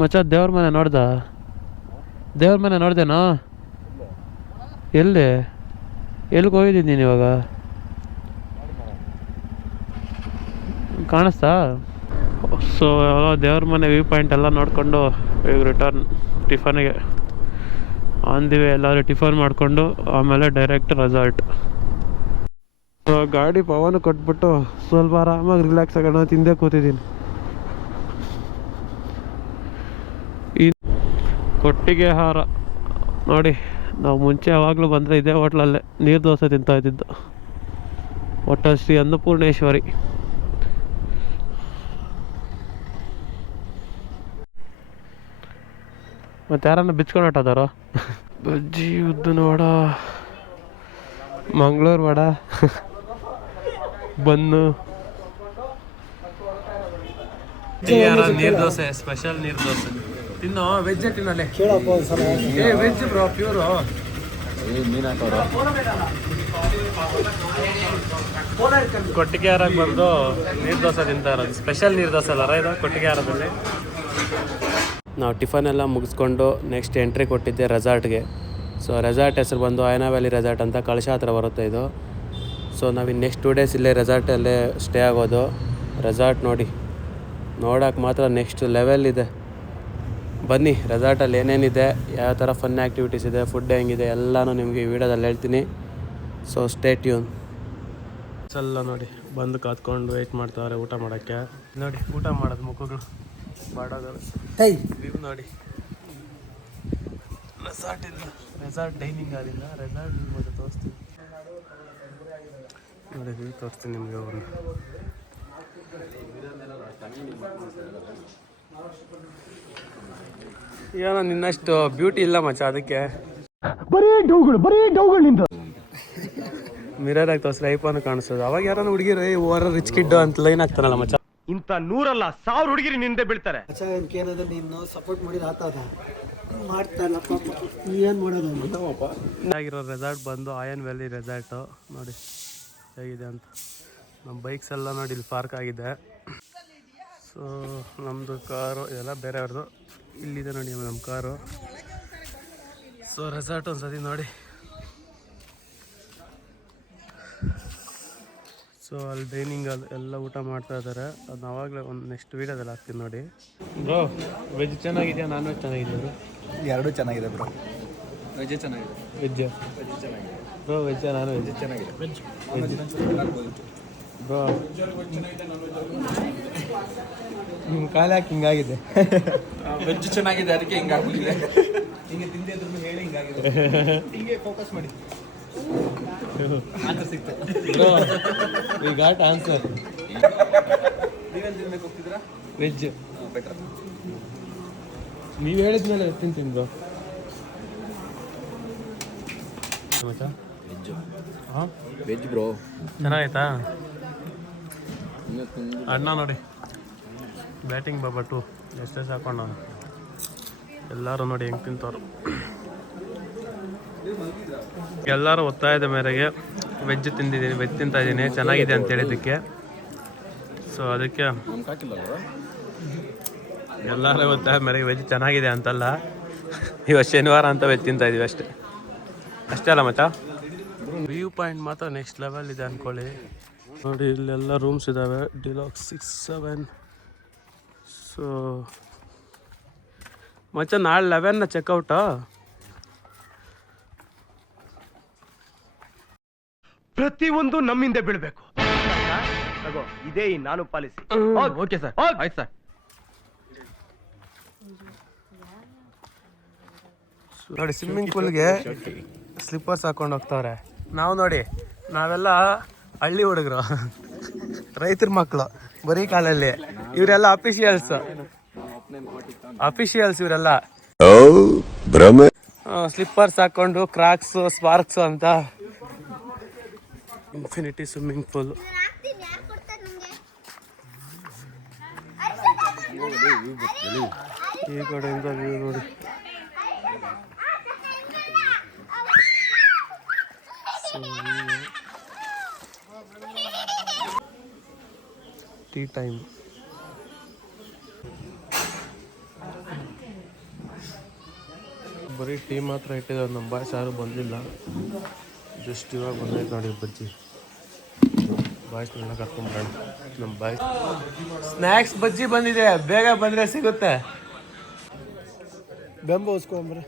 ಮಚ್ಚ ದೇವ್ರ ಮನೆ ನೋಡ್ದ? ದೇವ್ರ ಮನೆ ನೋಡ್ದೇನೋ? ಎಲ್ಲಿಗೆ ಹೋಗಿದ್ದೀನಿ ನೀನು ಇವಾಗ? ಕಾಣಿಸ್ತಾ? ಸೊ ದೇವ್ರ ಮನೆ ವ್ಯೂ ಪಾಯಿಂಟ್ ಎಲ್ಲ ನೋಡಿಕೊಂಡು ಈಗ ರಿಟರ್ನ್ ಟಿಫನ್ಗೆ ಆನ್ ದಿ ವೇ. ಎಲ್ಲರೂ ಟಿಫನ್ ಮಾಡಿಕೊಂಡು ಆಮೇಲೆ ಡೈರೆಕ್ಟ್ ರೆಸಾರ್ಟ್. ಸೊ ಗಾಡಿ ಪವನ್ ಕೊಟ್ಬಿಟ್ಟು ಸ್ವಲ್ಪ ಆರಾಮಾಗಿ ರಿಲ್ಯಾಕ್ಸ್ ಆಗೋಣ ತಿಂದೇ ಕೂತಿದ್ದೀನಿ. ಈ ಕೊಟ್ಟಿಗೆಹಾರ ನೋಡಿ, ನಾವು ಮುಂಚೆ ಯಾವಾಗಲೂ ಬಂದರೆ ಇದೇ ಹೋಟ್ಲಲ್ಲೇ ನೀರು ದೋಸೆ ತಿಂತಾ ಇದ್ದಿದ್ದು. ಹೋಟೆಲ್ ಶ್ರೀ ಅನ್ನಪೂರ್ಣೇಶ್ವರಿ. ಮತ್ತು ಯಾರನ್ನ ಬಿಚ್ಕೊಂಡು ಹೊಟ್ಟೋದಾರೋ? ಬಜ್ಜಿ, ಉದ್ದಿನ ವಡ, ಮಂಗಳೂರು ವಡ, ಬನ್ನು, ನೀರು ದೋಸೆ, ಸ್ಪೆಷಲ್ ನೀರು ದೋಸೆ ತಿನ್ನೋ. ವೆಜ್ಜೇ ತಿನ್ನಲೆ. Veg bro, pure. ಮೀನು ಹಾಕೋರು. ಕೊಟ್ಟಿಗೆಹಾರಕ್ಕೆ ಬಂದು ನೀರು ದೋಸೆ ತಿಂತಾ ಇರೋದು. ಸ್ಪೆಷಲ್ ನೀರು ದೋಸೆ ಅಲ್ಲ ಇದು ಕೊಟ್ಟಿಗೆಹಾರದಲ್ಲಿ. ನಾವು ಟಿಫನ್ ಎಲ್ಲ ಮುಗಿಸ್ಕೊಂಡು ನೆಕ್ಸ್ಟ್ ಎಂಟ್ರಿ ಕೊಟ್ಟಿದ್ದೆ ರೆಸಾರ್ಟ್ಗೆ. ಸೊ ರೆಸಾರ್ಟ್ ಹೆಸರು ಬಂದು ಅಯನಾ ವ್ಯಾಲಿ ರೆಸಾರ್ಟ್ ಅಂತ, ಕಳಶ ಹತ್ರ ಬರುತ್ತೆ ಇದು. ಸೊ ನಾವಿನ್ನು ನೆಕ್ಸ್ಟ್ 2 ಡೇಸ್ ಇಲ್ಲೇ ರೆಸಾರ್ಟಲ್ಲೇ ಸ್ಟೇ ಆಗೋದು. ರೆಸಾರ್ಟ್ ನೋಡಿ, ನೋಡೋಕೆ ಮಾತ್ರ ನೆಕ್ಸ್ಟ್ ಲೆವೆಲ್ ಇದೆ. ಬನ್ನಿ, ರೆಸಾರ್ಟಲ್ಲಿ ಏನೇನಿದೆ, ಯಾವ ಥರ ಫನ್ ಆ್ಯಕ್ಟಿವಿಟೀಸ್ ಇದೆ, ಫುಡ್ ಹೆಂಗಿದೆ ಎಲ್ಲನೂ ನಿಮಗೆ ಈ ವಿಡಿಯೋದಲ್ಲಿ ಹೇಳ್ತೀನಿ. So stay tune. ಎಲ್ಲ ನೋಡಿ ಬಂದು ಕಾತ್ಕೊಂಡು ವೆಯ್ಟ್ ಮಾಡ್ತಾರೆ ಊಟ ಮಾಡೋಕ್ಕೆ. ನೋಡಿ ಊಟ ಮಾಡೋದು ಮುಖಗಳು ಬಾಡೋದು. ವ್ಯೂ ನೋಡಿ ರೆಸಾರ್ಟ್ ಡೈನಿಂಗ್ ಹಾಲಿಂದ ರೆಸಾರ್ಟ್ ಮತ್ತೆ ತೋರಿಸ್ತೀನಿ ನೋಡಿ. ವ್ಯೂ ತೋರಿಸ್ತೀನಿ ನಿಮಗೆ. ಒಂದು ಏನೋ ನಿನ್ನಷ್ಟು ಬ್ಯೂಟಿ ಇಲ್ಲ ಮಚ್ಚ, ಅದಕ್ಕೆ ಬರೀ ಡೌಗಳು ನಿಂತ ಮಿರರ್ ಆಗಿ ತೋರಿಸ್ರೆ ಐಫೋನ್ ಕಾಣಿಸ್ತದೆ. ಅವಾಗ ಯಾರನ್ನ ಹುಡುಗಿರು ಓವರ್ ರಿಚ್ ಕಿಡ್ ಅಂತ ಲೈನ್ ಆಗ್ತಾನಲ್ಲ ಮಚ್ಚ. ಇಂಥ 100 ಅಲ್ಲ 1000 ಹುಡುಗಿರು ನಿಂದೆ ಬೀಳ್ತಾರೆ. ನೀನು ಸಪೋರ್ಟ್ ಮಾಡಿದ ಆತದ ಮಾಡ್ತಾರಲ್ಲ ಪಾಪ, ಏನು ಮಾಡೋದು. ಆಗಿರೋ ರೆಸಾರ್ಟ್ ಬಂದು ಅಯನ್ ವ್ಯಾಲಿ ರೆಸಾರ್ಟು ನೋಡಿ ಹೇಗಿದೆ ಅಂತ. ನಮ್ಮ ಬೈಕ್ಸ್ ಎಲ್ಲ ನೋಡಿ ಇಲ್ಲಿ ಪಾರ್ಕ್ ಆಗಿದೆ. ಸೊ ನಮ್ಮದು ಕಾರು ಇದೆಲ್ಲ ಬೇರೆಯವ್ರದ್ದು. ಇಲ್ಲಿದೆ ನೋಡಿ ನಮ್ಮ ಕಾರು. ಸೊ ರೆಸಾರ್ಟ್ ಒಂದು ಸತಿ ನೋಡಿ. ಸೊ ಅಲ್ಲಿ ಡೈನಿಂಗ್ ಅಲ್ಲಿ ಎಲ್ಲ ಊಟ ಮಾಡ್ತಾ ಇದ್ದಾರೆ. ಅದನ್ನ ಆವಾಗಲೇ ಒಂದು ನೆಕ್ಸ್ಟ್ ವೀಡಿಯೋದಲ್ಲಿ ಹಾಕ್ತೀನಿ ನೋಡಿ. ಬ್ರೋ ವೆಜ್ ಚೆನ್ನಾಗಿದೆಯಾ ನಾನ್ ವೆಜ್ ಚೆನ್ನಾಗಿದೆಯಾ? ಎರಡೂ ಚೆನ್ನಾಗಿದೆ ಬ್ರೋ. ವೆಜ್ ಚೆನ್ನಾಗಿದೆ. ವೆಜ್ ಚೆನ್ನಾಗಿದೆ ಬ್ರೋ. ವೆಜ್ ನಾನ್ ವೆಜ್ ಚೆನ್ನಾಗಿದೆ. ಬ್ರೋ ನಿಮ್ಮ ಕಾಲ ಯಾಕೆ ಹಿಂಗಾಗಿದೆ? ವೆಜ್ ಚೆನ್ನಾಗಿದೆ, ಅದಕ್ಕೆ ಹಿಂಗಾಗಿದೆ. ಹಿಂಗೆ ತಿಂದೆ ಇದ್ರು ಹೇಳಿ ಹಿಂಗಾಗಿದೆ. ಹಿಂಗೆ ಫೋಕಸ್ ಮಾಡಿ ಆನ್ಸರ್ ಸಿಗ್ತದೆ ಬ್ರೋ. We got answer. ನೀವೇನು ತಿನ್ಬೇಕು ಹೋಗ್ತಿದ್ದೀರಾ? Veg better. ನೀವು ಹೇಳಿದ್ಮೇಲೆ ತಿಂತೀನಿ ಬ್ರೋ. ವೆಜ್. ಹಾಂ ವೆಜ್ ಬ್ರೋ. ಚೆನ್ನಾಗಾಯ್ತಾ? ಅಣ್ಣ ನೋಡಿ ಬ್ಯಾಟಿಂಗ್ ಬಾಬಾ 2 ಎಷ್ಟೇ ಸಾಕೊಂಡು ಎಲ್ಲರೂ ನೋಡಿ ಹೆಂಗೆ ತಿಂತವ್ರು. ಎಲ್ಲರೂ ಒತ್ತಾಯದ ಮೇರೆಗೆ ವೆಜ್ ತಿಂದಿದ್ದೀನಿ, ವೆಜ್ ತಿಂತಾ ಇದ್ದೀನಿ ಚೆನ್ನಾಗಿದೆ ಅಂತ ಹೇಳಿದ್ದಕ್ಕೆ. ಸೊ ಅದಕ್ಕೆ ಎಲ್ಲರೂ ಒತ್ತಾಯ ಮೇರೆಗೆ ವೆಜ್ ಚೆನ್ನಾಗಿದೆ ಅಂತಲ್ಲ, ಇವತ್ತು ಶನಿವಾರ ಅಂತ ವೆಜ್ ತಿಂತಾ ಇದೀವಿ ಅಷ್ಟೇ ಅಲ್ಲ ಮಚ್ಚ. ವ್ಯೂ ಪಾಯಿಂಟ್ ಮಾತ್ರ ನೆಕ್ಸ್ಟ್ ಲೆವೆಲ್ ಇದೆ ಅಂದ್ಕೊಳ್ಳಿ. ನೋಡಿ ಇಲ್ಲೆಲ್ಲ ರೂಮ್ಸ್ ಇದ್ದಾವೆ, ಡಿಲಾಕ್ಸ್ 6, 7. ಸೊ ಮಚ್ಚ ನಾಳೆ 11 ಚೆಕ್ಔಟಾ? ಪ್ರತಿಯೊಂದು ನಮ್ಮಿಂದ ಬೀಳ್ಬೇಕು. ಇದೇ ನಾನು ಪಾಲಿಸಿ. ಓಕೆ ಸರ್, ಆಯ್ತು ಸರ್. ನೋಡಿ ಸ್ವಿಮ್ಮಿಂಗ್ ಪೂಲ್ಗೆ ಸ್ಲಿಪ್ಪರ್ಸ್ ಹಾಕೊಂಡು ಹೋಗ್ತವ್ರೆ. ನಾವು ನೋಡಿ ನಾವೆಲ್ಲ ಹಳ್ಳಿ ಹುಡುಗರು, ರೈತರ ಮಕ್ಕಳು, ಬರೀ ಕಾಲಲ್ಲಿ. ಇವರೆಲ್ಲ ಅಫಿಷಿಯಲ್ಸ್ ಇವರೆಲ್ಲ ಸ್ಲಿಪ್ಪರ್ಸ್ ಹಾಕೊಂಡು ಕ್ರಾಕ್ಸ್ ಸ್ಪಾರ್ಕ್ಸ್ ಅಂತ. Infinity swimming pool. ಈ ಕಡೆಯಿಂದ ವ್ಯೂ ನೋಡಿ. Tea time. ಬರೀ ಟೀ ಮಾತ್ರ ಇಟ್ಟಿದ್ದಾರೆ, ನಮ್ಮ ಬಾಯ್ಸ್ ಯಾರು ಬಂದಿಲ್ಲ. ಜಸ್ಟ್ ಇವಾಗ ಬಂದೈತೆ ನೋಡಿ ಬಜ್ಜಿ. ಬಾಯ್ಸ್ನೆಲ್ಲ ಕರ್ಕೊಂಬರೋಣ. ನಮ್ಮ ಬಾಯ್ಸ್ ಸ್ನ್ಯಾಕ್ಸ್ ಬಜ್ಜಿ ಬಂದಿದೆ, ಬೇಗ ಬಂದರೆ ಸಿಗುತ್ತೆ. ಬೆಂಬ ಉಸ್ಕೊಂಬ್ರೆ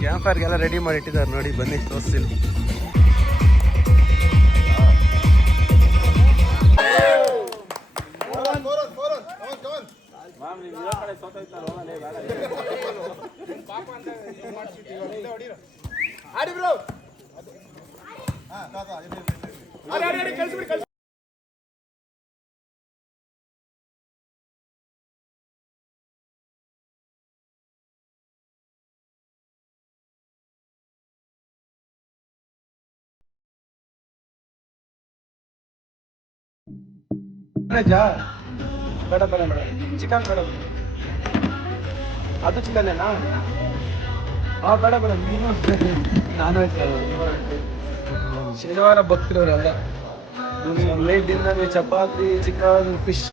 ಕ್ಯಾಂಪ್ ಫೈರ್ಗೆಲ್ಲ ರೆಡಿ ಮಾಡಿ ಇಟ್ಟಿದ್ದಾರೆ ನೋಡಿ, ಬನ್ನಿ ತೋರಿಸ್ತೀನಿ. ಬೇಡ ಬೇಡ ಬೇಡ, ಚಿಕನ್ ಬೇಡ, ಅದು ಚಿಕನ್ನೇನಾ? ಬೇಡ ಬೇಡ, ಮೀನು ನಾನ್ ವೆಜ್. ಶನಿವಾರ ಭಕ್ತಿರೋರಲ್ಲ. Light dinner chapati, chicken, fish